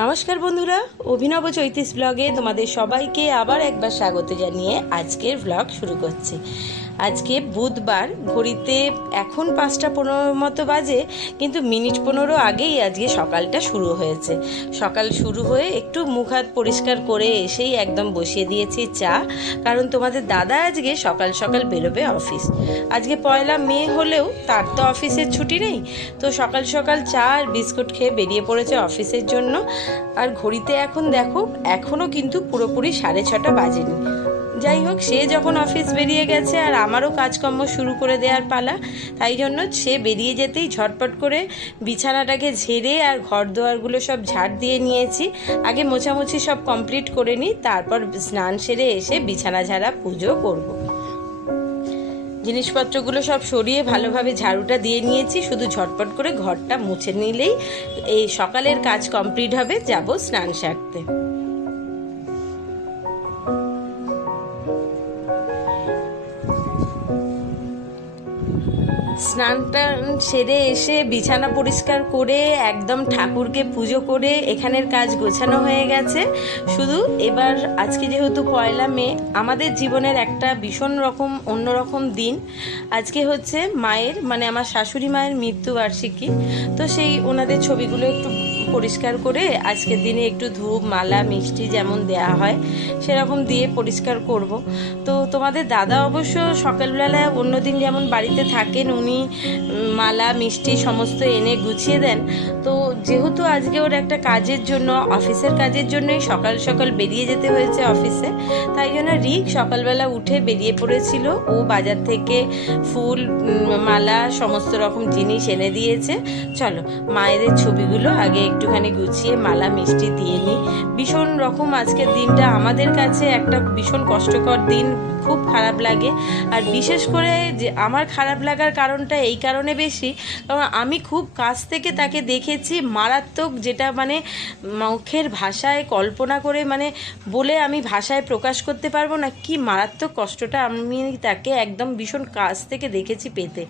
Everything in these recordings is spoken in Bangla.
নমস্কার বন্ধুরা, অভিনব চৈতিস ব্লগে তোমাদের সবাইকে আবার একবার স্বাগত জানিয়ে আজকের ব্লগ শুরু করছি। আজকে বুধবার, ঘড়িতে এখন পাঁচটা পনেরো মতো বাজে, কিন্তু মিনিট পনেরো আগেই আজকে সকালটা শুরু হয়েছে। সকাল শুরু হয়ে একটু মুখ হাত পরিষ্কার করে এসেই একদম বসিয়ে দিয়েছি চা, কারণ তোমাদের দাদা আজকে সকাল সকাল বেরোবে অফিস। আজকে পয়লা মে হলেও তার তো অফিসের ছুটি নেই, তো সকাল সকাল চা আর বিস্কুট খেয়ে বেরিয়ে পড়েছে অফিসের জন্য। আর ঘড়িতে এখন দেখো এখনও কিন্তু পুরোপুরি সাড়ে ছটা বাজেনি। যাই হোক, সে যখন অফিস বেরিয়ে গেছে আর আমারও কাজকর্ম শুরু করে দেওয়ার পালা, তাই জন্য সে বেরিয়ে যেতেই ঝটপট করে বিছানাটাকে ঝেড়ে আর ঘর দোয়ারগুলো সব ঝাড় দিয়ে নিয়েছি আগে মোছামুছি সব কমপ্লিট করে নিই, তারপর স্নান সেরে এসে বিছানা ঝাড়া পুজো করব। জিনিসপত্রগুলো সব সরিয়ে ভালোভাবে ঝাড়ুটা দিয়ে নিয়েছি, শুধু ঝটপট করে ঘরটা মুছে নিলেই এই সকালের কাজ কমপ্লিট হবে, যাব স্নান সারতে স্নান টান সেরে এসে বিছানা পরিষ্কার করে একদম ঠাকুরকে পুজো করে এখানের কাজ গোছানো হয়ে গেছে। শুধু এবার আজকে যেহেতু পয়লা মে, আমাদের জীবনের একটা ভীষণ রকম, অন্যরকম দিন। আজকে হচ্ছে মায়ের মানে আমার শাশুড়ি মায়ের মৃত্যুবার্ষিকী। তো সেই ওনাদের ছবিগুলো একটু পরিষ্কার করে আজকের দিনে একটু ধূপ, মালা, মিষ্টি যেমন দেয়া হয়, সেরকম দিয়ে পরিষ্কার করব। তো তোমাদের দাদা অবশ্য সকালবেলা অন্যদিন যেমন বাড়িতে থাকেন, উনি মালা, মিষ্টি সমস্ত এনে গুছিয়ে দেন। তো যেহেতু আজকে ওর একটা কাজের জন্য, অফিসের কাজের জন্যই সকাল সকাল বেরিয়ে যেতে হয়েছে অফিসে, তাই জন্য রিক সকালবেলা উঠে বেরিয়ে পড়েছিল। ও বাজার থেকে ফুল মালা, সমস্ত রকম জিনিস এনে দিয়েছে। চলো, মায়েদের ছবিগুলো আগে একটুখানি গুছিয়ে মালা মিষ্টি দিয়ে নিই। ভীষণ রকম আজকের দিনটা আমাদের কাছে একটা ভীষণ কষ্টকর দিন। খুব খারাপ লাগে। আর বিশেষ করে যে আমার খারাপ লাগার কারণটা এই কারণে বেশি, কারণ আমি খুব কাছ থেকে তাকে দেখেছি মারাত্মক যেটা মানে মুখের ভাষায় কল্পনা করে মানে বলে আমি ভাষায় প্রকাশ করতে পারব না, কি মারাত্মক কষ্টটা আমি তাকে একদম ভীষণ কাছ থেকে দেখেছি পেতে।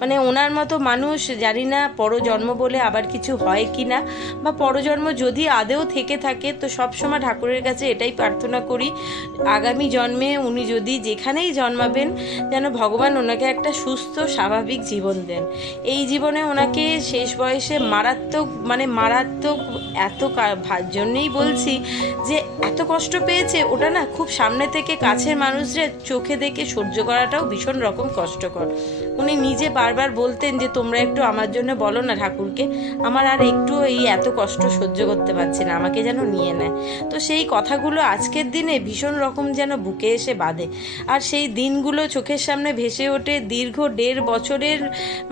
মানে ওনার মতো মানুষ জানি না পরজন্ম বলে আবার কিছু হয় কি না, বা পরজন্ম যদি আদেও থেকে থাকে তো সবসময় ঠাকুরের কাছে এটাই প্রার্থনা করি, আগামী জন্মে উনি যদি যেখানেই জন্মাবেন, যেন ভগবান ওনাকে একটা সুস্থ, স্বাভাবিক জীবন দেন। এই জীবনে ওনাকে শেষ বয়সে মারাত্মক মানে মারাত্মক এত জন্যেই বলছি যে এত কষ্ট পেয়েছে, ওটা না খুব সামনে থেকে কাছের মানুষরা চোখে দেখে সহ্য করাটাও ভীষণ রকম কষ্টকর। উনি নিজে বারবার বলতেন যে, তোমরা একটু আমার জন্য বলো না ঠাকুরকে, আমার আর একটু এই এত কষ্ট সহ্য করতে পারছি না, আমাকে যেন নিয়ে নেয়। তো সেই কথাগুলো আজকের দিনে ভীষণ রকম যেন বুকে এসে বাঁধে। আর সেই দিনগুলো চোখের সামনে ভেসে ওঠে দীর্ঘ দেড় বছরের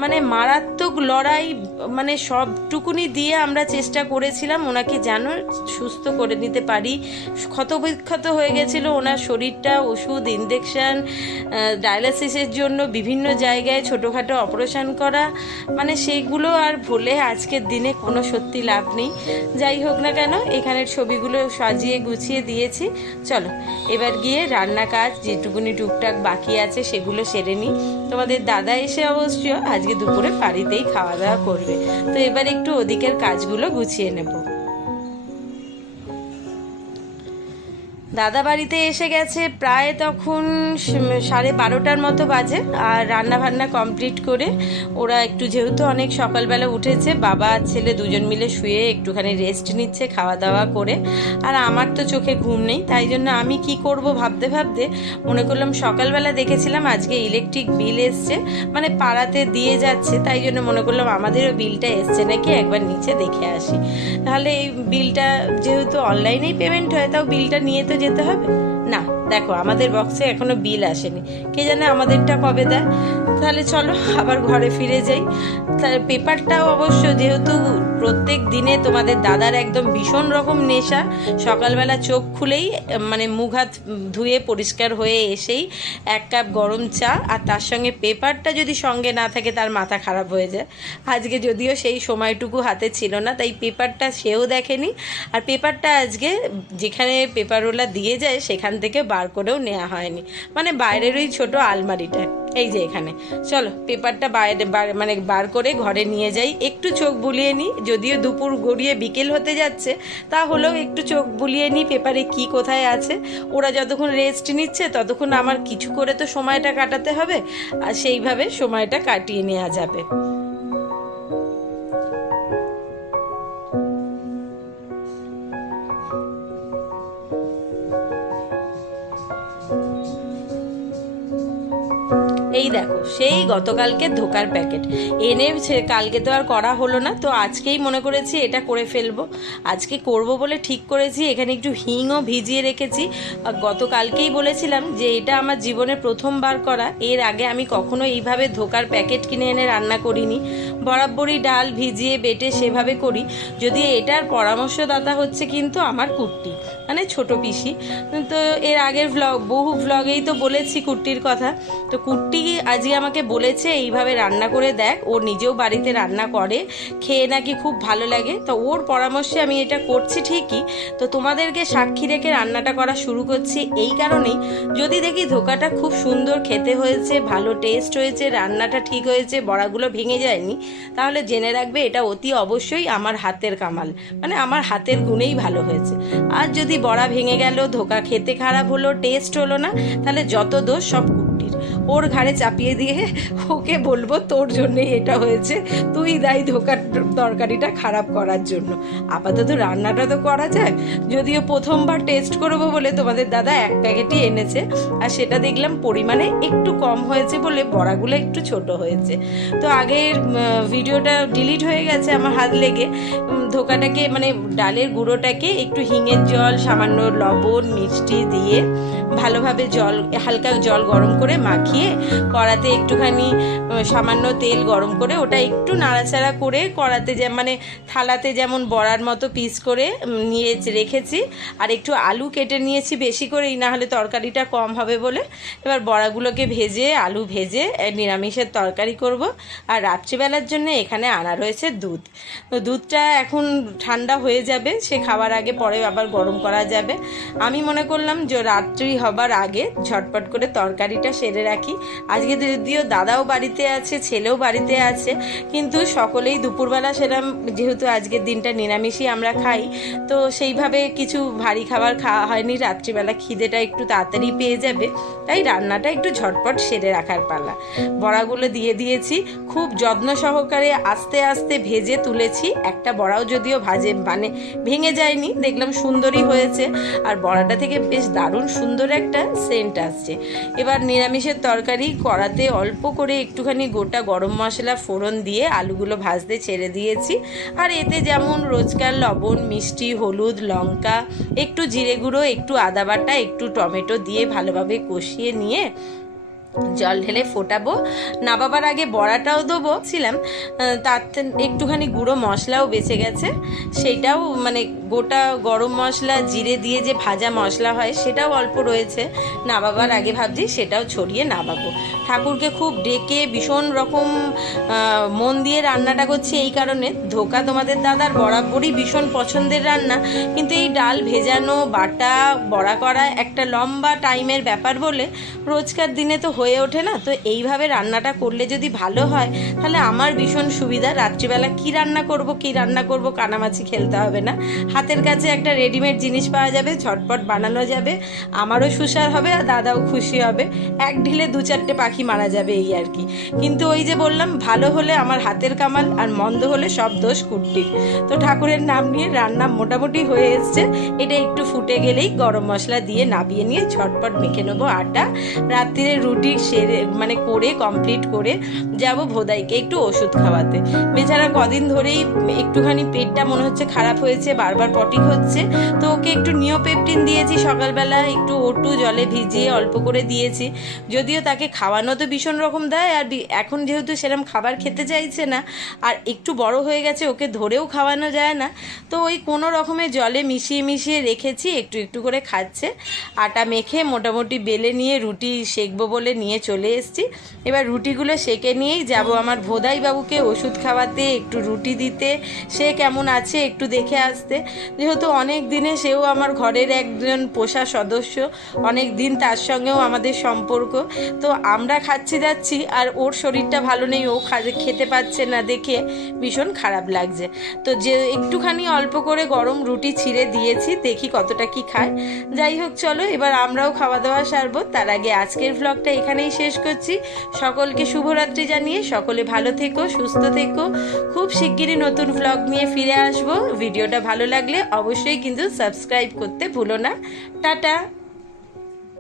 মানে মারাত্মক লড়াই মানে সবটুকুনি দিয়ে আমরা চেষ্টা করেছিলাম ওনাকে যেন সুস্থ করে নিতে পারি। ক্ষতবিক্ষত হয়ে গেছিল ওনার শরীরটা, ওষুধ ইঞ্জেকশন ডায়ালিসিসের জন্য বিভিন্ন জায়গায় ছোটোখাটো অপারেশন করা মানে সেইগুলো আর ভুলে আজকের দিনে কোনো সত্যি লাভ নেই। যাই হোক না কেন, এখানের ছবিগুলো সাজিয়ে গুছিয়ে দিয়েছি। চলো, এবার গিয়ে রান্না কাজ যেটুকুনি টুকটাক বাকি আছে, সেগুলো সেরে নিই তোমাদের দাদা এসে অবশ্য আজকে দুপুরে বাড়িতেই খাওয়া দাওয়া করবে। তো এবার একটু ওদিকের কাজগুলো গুছিয়ে নেব। দাদা বাড়িতে এসে গেছে প্রায় তখন সাড়ে বারোটার মতো বাজে আর রান্না বান্না কমপ্লিট করে ওরা একটু যেহেতু অনেক সকালবেলা উঠেছে, বাবা আর ছেলে দুজন মিলে শুয়ে একটুখানি রেস্ট নিচ্ছে খাওয়া দাওয়া করে। আর আমার তো চোখে ঘুম নেই, তাই জন্য আমি কি করব ভাবতে ভাবতে মনে করলাম সকালবেলা দেখেছিলাম আজকে ইলেকট্রিক বিল এসছে মানে পাড়াতে দিয়ে যাচ্ছে, তাই জন্য মনে করলাম আমাদেরও বিলটা এসছে নাকি একবার নিচে দেখে আসি। তাহলে এই বিলটা যেহেতু অনলাইনেই পেমেন্ট হয়, তাও বিলটা নিয়ে তো যেতে হবে? না, দেখো, আমাদের বক্সে এখনও বিল আসেনি। কে জানে আমাদেরটা কবে দেয়? তাহলে চলো, আবার ঘরে ফিরে যাই। তাহলে পেপারটাও অবশ্য যেহেতু প্রত্যেক দিনে তোমাদের দাদার একদম ভীষণ রকম নেশা। সকালবেলা চোখ খুলেই মানে মুখ হাত ধুয়ে পরিষ্কার হয়ে এসেই এক কাপ গরম চা আর তার সঙ্গে পেপারটা যদি সঙ্গে না থাকে তার মাথা খারাপ হয়ে যায়। আজকে যদিও সেই সময়টুকু হাতে ছিল না, তাই পেপারটা সেও দেখেনি। আর পেপারটা আজকে যেখানে পেপারওয়ালা দিয়ে যায়, সেখান থেকে বার করেও নেওয়া হয়নি। মানে বাইরের ওই ছোট আলমারিটা এই যে এখানে। চলো, পেপারটা বাইরে মানে বার করে ঘরে নিয়ে যাই। একটু চোখ বুলিয়ে নিই যদিও দুপুর গড়িয়ে বিকেল হতে যাচ্ছে, তা হলেও একটু চোখ বুলিয়ে নিই পেপারে কি কোথায় আছে। ওরা যতক্ষণ রেস্ট নিচ্ছে, ততক্ষণ আমার কিছু করে তো সময়টা কাটাতে হবে, আর সেইভাবে সময়টা কাটিয়ে নেওয়া যাবে। সেই গতকালকে ধোকার প্যাকেট। এনে কালকে তো আর করা হলো না, তো আজকেই মনে করেছি এটা করে ফেলব। আজকে করব বলে ঠিক করেছি, এখানে একটু হিংও ভিজিয়ে রেখেছি। গতকালকেই বলেছিলাম যে এটা আমার জীবনে প্রথমবার করা, এর আগে আমি কখনো এইভাবে ধোকার প্যাকেট কিনে এনে রান্না করিনি। বরাবরই ডাল ভিজিয়ে বেটে সেভাবে করি, যদি এটার পরামর্শদাতা হচ্ছে কিন্তু আমার কুর্তি মানে ছোট পিসি। তো এর আগের ভ্লগ বহু ভ্লগেই তো বলেছি কুর্তির কথা। তো কুর্তি আজকে আমাকে বলেছে, এইভাবে রান্না করে দেখ, ও নিজেও বাড়িতে রান্না করে, খেয়ে নাকি খুব ভালো লাগে। তো ওর পরামর্শে আমি এটা করছি ঠিকই। তো তোমাদেরকে সাক্ষী রেখে রান্নাটা করা শুরু করছি এই কারণেই। যদি দেখি ধোকাটা খুব সুন্দর খেতে হয়েছে, ভালো টেস্ট হয়েছে, রান্নাটা ঠিক হয়েছে, বড়াগুলো ভেঙে যায়নি, তাহলে জেনে রাখবে এটা অতি অবশ্যই আমার হাতের কামাল। মানে আমার হাতের গুণেই ভালো হয়েছে। আর যদি বড়া ভেঙে গেল ধোকা খেতে খারাপ হলো টেস্ট হলো না। তাহলে যত দোষ সব ওর ঘাড়ে চাপিয়ে দিয়ে ওকে বলব, তোর জন্যই এটা হয়েছে। তুই দায়ী ধোকার তরকারিটা খারাপ করার জন্য। আপাতত রান্নাটা তো করা যায়। যদিও প্রথমবার টেস্ট করব বলে তোমাদের দাদা এক প্যাকেটই এনেছে। আর সেটা দেখলাম পরিমাণে একটু কম হয়েছে বলে বড়াগুলো একটু ছোট হয়েছে। তো আগের ভিডিওটা ডিলিট হয়ে গেছে আমার হাত লেগে। ধোকাটাকে মানে ডালের গুঁড়োটাকে একটু হিঙের জল, সামান্য লবণ, মিষ্টি দিয়ে ভালোভাবে জল, হালকা জল গরম করে মাখিয়ে কড়াতে একটুখানি সামান্য তেল গরম করে ওটা একটু নাড়াচাড়া করে কড়াতে যে মানে থালাতে যেমন বড়ার মতো পিস করে নিয়ে রেখেছি, আর একটু আলু কেটে নিয়েছি বেশি করেই না হলে তরকারিটা কম হবে বলে। এবার বড়াগুলোকে ভেজে, আলু ভেজে নিরামিষের তরকারি করব। আর রাত্রিবেলার জন্য এখানে আনা রয়েছে দুধ। তো দুধটা এখন ঠান্ডা হয়ে যাবে, সে খাবার আগে পরে আবার গরম করা যাবে। আমি মনে করলাম যে, রাত্রি হবার আগে ঝটপট করে তরকারিটা সেরে রাখি। আজকে যদিও দাদাও বাড়িতে আছে, ছেলেও বাড়িতে আছে, কিন্তু সকলেই দুপুরবেলা সেরম, যেহেতু আজকের দিনটা নিরামিষই আমরা খাই, তো সেইভাবে কিছু ভারী খাবার খাওয়া হয়নি। রাত্রিবেলা খিদেটা একটু তাড়াতাড়ি পেয়ে যাবে, তাই রান্নাটা একটু ঝটপট সেরে রাখার পালা। বড়াগুলো দিয়ে দিয়েছি, খুব যত্ন সহকারে আস্তে আস্তে ভেজে তুলেছি। একটা বড়াও যদিও ভাজে মানে ভেঙে যায়নি, দেখলাম সুন্দরই হয়েছে। আর বড়াটা থেকে বেশ দারুণ সুন্দর একটা সেন্ট আসছে। এবার নিরামিষের তরকারি কড়াতে অল্প করে একটুখানি গোটা গরম মশলা ফোড়ন দিয়ে আলুগুলো ভাজতে ছেড়ে দিয়েছি। আর এতে যেমন রোজকার লবণ, মিষ্টি, হলুদ, লঙ্কা, একটু জিরে গুঁড়ো, একটু আদা বাটা, একটু টমেটো দিয়ে ভালোভাবে কষিয়ে নিয়ে জল ঢেলে ফোটাবো। নাবাবার আগে বড়াটাও দেবো। ছিলাম তার একটুখানি গুঁড়ো মশলাও বেঁচে গেছে। সেইটাও মানে গোটা গরম মশলা, জিরে দিয়ে যে ভাজা মশলা হয়, সেটাও অল্প রয়েছে। নাবাবার আগে ভাবছি সেটাও ছড়িয়ে নাবাবো। ঠাকুরকে খুব ডেকে ভীষণ রকম মন দিয়ে রান্নাটা করছি এই কারণে। ধোকা তোমাদের দাদার, বরাবরই ভীষণ পছন্দের রান্না। কিন্তু এই ডাল ভেজানো, বাটা, বড়া করা একটা লম্বা টাইমের ব্যাপার বলে, রোজকার দিনে তো হয়ে ওঠে না? তো এইভাবে রান্নাটা করলে যদি ভালো হয়, তাহলে আমার ভীষণ সুবিধা। রাত্রিবেলা কি রান্না করব, কি রান্না করব, কানামাছি খেলতে হবে না। হাতের কাছে একটা রেডিমেড জিনিস পাওয়া যাবে, ঝটপট বানানো যাবে, আমারও সুসার হবে আর দাদাও খুশি হবে। এক ঢিলে দু চারটে পাখি মারা যাবে এই আর কি। কিন্তু ওই যে বললাম, ভালো হলে আমার হাতের কামাল আর মন্দ হলে সব দোষ কুট্টির। তো ঠাকুরের নাম নিয়ে রান্না মোটামুটি হয়ে এসছে। এটা একটু ফুটে গেলেই গরম মশলা দিয়ে নাবিয়ে নিয়ে ঝটপট মেখে নেব আটা। রাত্রিরে রুটি সেরে মানে করে কমপ্লিট করে যাব ভোদাইকে একটু ওষুধ খাওয়াতে। বেচারা কদিন ধরেই একটুখানি পেটটা মনে হচ্ছে খারাপ হয়েছে, বারবার পটিক হচ্ছে। তো ওকে একটু নিওপেপটিন দিয়েছি সকালবেলা, একটু ওটু জলে ভিজিয়ে অল্প করে দিয়েছি। যদিও তাকে খাওয়ানো তো ভীষণ রকম দেয়, আর এখন যেহেতু সেরকম খাবার খেতে চাইছে না, আর একটু বড় হয়ে গেছে, ওকে ধরেও খাওয়ানো যায় না। তো ওই কোনো রকমের জলে মিশিয়ে মিশিয়ে রেখেছি একটু একটু করে খাচ্ছে। আটা মেখে মোটামুটি বেলে নিয়ে রুটি সেকবো বলে নিয়ে চলে এসেছি। এবার রুটিগুলো সেকে নিয়েই যাব আমার ভোদাই বাবুকে ওষুধ খাওয়াতে, একটু রুটি দিতে। সে কেমন আছে একটু দেখে আসতে। যেহেতু অনেক দিনে সেও আমার ঘরের একজন পোষা সদস্য, অনেক দিন তার সঙ্গেও আমাদের সম্পর্ক। তো আমরা খাচ্ছি যাচ্ছি, আর ওর শরীরটা ভালো নেই, ও খেতে পাচ্ছে না দেখে ভীষণ খারাপ লাগছে। তো যে একটুখানি অল্প করে গরম রুটি ছিঁড়ে দিয়েছি, দেখি কতটা কি খায়? যাই হোক, চলো, এবার আমরাও খাওয়া দাওয়া সারবো। তার আগে আজকের ভ্লগটা এখানেই শেষ করছি। সকলকে শুভরাত্রি জানিয়ে সকলে ভালো থেকো, সুস্থ থেকো। খুব শিগগিরই নতুন ভ্লগ নিয়ে ফিরে আসব। ভিডিওটা ভালো লাগলে অবশ্যই কিন্তু সাবস্ক্রাইব করতে ভুলো না। টাটা!